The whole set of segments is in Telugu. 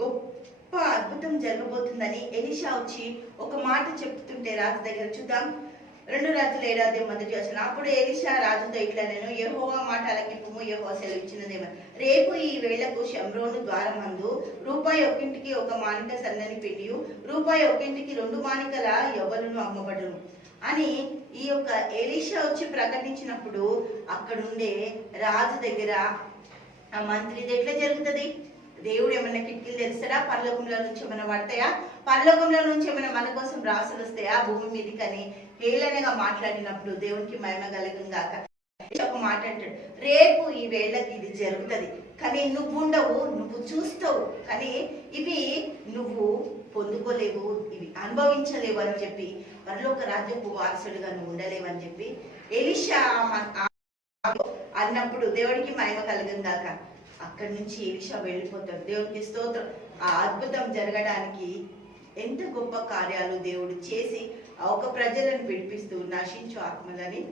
గొప్ప అద్భుతం జరగబోతుందని ఎలిషా వచ్చి ఒక మాట చెప్తుంటే రాజు దగ్గర చూద్దాం. రెండు రాజులు ఏడాది మొదటి వచ్చిన అప్పుడు ఎలిషా రాజుతో ఇట్లా నేను యహోవా మాట అలంకింపు యహోవా సెలవిచ్చినదేమ. రేపు ఈ వేళకు శంబ్రోను ద్వారమందు రూపాయి ఒక్కింటికి ఒక మానిక సన్నని పిండియు రూపాయి ఒక్కింటికి రెండు మానికల ఎవరును అమ్మబడును. అని ఈ యొక్క ఎలిషా వచ్చి ప్రకటించినప్పుడు అక్కడుండే రాజు దగ్గర ఆ మంత్రిది ఎట్లా జరుగుతుంది? దేవుడు ఏమైనా కిటికీలు తెలుస్తాడా పరలోకంలో నుంచి ఏమైనా పడతాయా? పరలోకంలో నుంచి ఏమైనా మన కోసం రాసులు వస్తాయా? భూమి మీదకి అని హేళనగా మాట్లాడినప్పుడు దేవునికి మహిమ కలగంగాక ఒక మాట అంటాడు రేపు ఈ వేళకి ఇది జరుగుతుంది. కానీ నువ్వు ఉండవు నువ్వు చూస్తావు. కానీ ఇవి నువ్వు పొందుకోలేవు ఇవి అనుభవించలేవు అని చెప్పి పరలోక రాజ్యపు వారసుడుగా నువ్వు ఉండలేవు అని చెప్పి ఎలిషా అన్నప్పుడు దేవుడికి మహిమ కలగంగాక అక్కడి నుంచి ఎలిషా వెళ్ళిపోతాడు దేవుడికి స్తోత్రం. ఆ అద్భుతం జరగడానికి ఎంత గొప్ప కార్యాలు దేవుడు చేసి ఆ ఒక ప్రజలను విడిపిస్తూ నశించు ఆత్మలని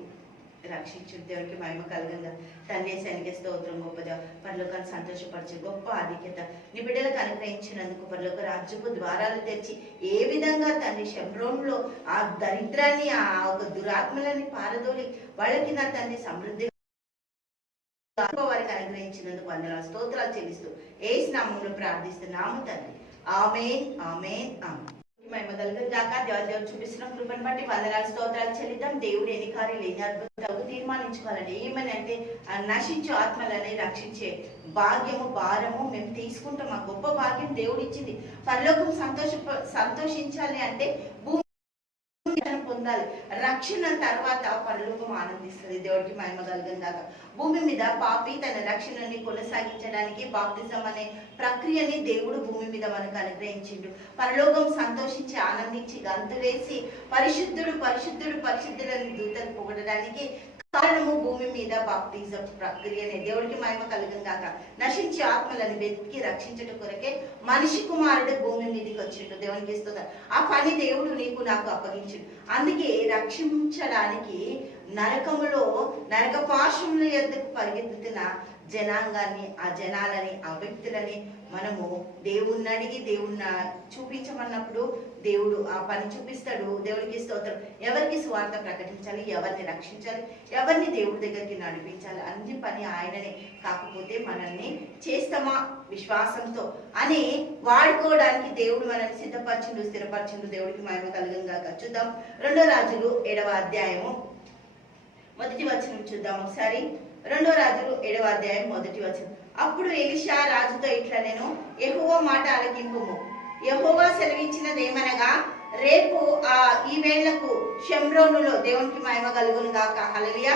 రక్షించు. దేవుడికి మహిమ కలగంగా. తండ్రి సైనిక స్తోత్రం గొప్పదా పరలోకాన్ని సంతోషపరిచే గొప్ప ఆధిక్యత. నీ బిడ్డలకు అనుగ్రహించినందుకు పరలోక రాజ్యపు ద్వారాలు తెరిచి ఏ విధంగా తండ్రి శంబ్రోన్లో ఆ దరిద్రాన్ని ఆ ఒక దురాత్మలని పారదోలి వాళ్ళకి నా తండ్రి సమృద్ధి వారికి అనుగ్రహించినందుకు వందనాలు స్తోత్రాలు చెల్లిస్తూ ఏ నామంలో ప్రార్థిస్తున్నాము తండ్రి. Amen amen amen. మహిమ కలుగు గాక. దేవదేవుడు చూపిస్తున్న కృపను బట్టి వందనాలు స్తోత్రాలు చెల్లిద్దాం. దేవుడు ఎన్ని కార్యాలు ఎన్ని అద్భుతాలు తీర్మానించుకోవాలండి ఏమని అంటే నశించు ఆత్మలని రక్షించే భాగ్యము భారము మేము తీసుకుంటాం. ఆ గొప్ప భాగ్యం దేవుడు ఇచ్చింది. పరలోకం సంతోష సంతోషించాలి అంటే భూమి పొందాలి రక్షణ తర్వాత పరలోకం ఆనందిస్తుంది. దేవుడికి మహిమ కలుగుందాక భూమి మీద పాపి తన రక్షణని కొనసాగించడానికి బాప్తిజం అనే ప్రక్రియని దేవుడు భూమి మీద మనకు అనుగ్రహించిండు. పరలోకం సంతోషించి ఆనందించి గంతు వేసి పరిశుద్ధుడు పరిశుద్ధుడు పరిశుద్ధులను దూతలు పొగడడానికి కారణము భూమి మీద బాప్తిజం ప్రక్రియనే దేవుడికి మహిమ కలుగుగాక నశించి ఆత్మలను వెతికి రక్షించట కొరకే మనిషి కుమారుడు భూమి మీదకి వచ్చిండు. దేవునికి ఇస్తుంది ఆ పని దేవుడు నీకు నాకు అప్పగించిండు. అందుకే రక్షించడానికి నరకములో నరక పాశముల ఎద్దకు పరిగెత్తుతున్న జనాంగాన్ని ఆ జనాలని ఆ వ్యక్తులని మనము దేవుణ్ణి అడిగి దేవుణ్ణి చూపించమన్నప్పుడు దేవుడు ఆ పని చూపిస్తాడు దేవుడికి స్తోత్రం. ఎవరికి స్వార్థ ప్రకటించాలి ఎవరిని రక్షించాలి ఎవరిని దేవుడి దగ్గరికి నడిపించాలి అన్ని పని ఆయననే. కాకపోతే మనల్ని చేస్తామా విశ్వాసంతో? అని వాడుకోవడానికి దేవుడు మనల్ని సిద్ధపరచుండు స్థిరపరచుండు దేవుడికి మహిమ కలగంగా చూద్దాం. రెండో రాజులు ఏడవ అధ్యాయము మొదటి వచనం చూద్దాం ఒకసారి. రెండో రాజులు ఏడవ అధ్యాయం మొదటి వచనం. అప్పుడు ఎలిషా రాజుతో ఇట్లా నేను ఎహోవా మాట అలగింపుము ఎహోవా సెలవించినది ఏమనగా రేపు ఆ ఈ వేళ్ళకు షెమ్రోనులో దేవునికి మహిమ కలుగును గాక. హలలియా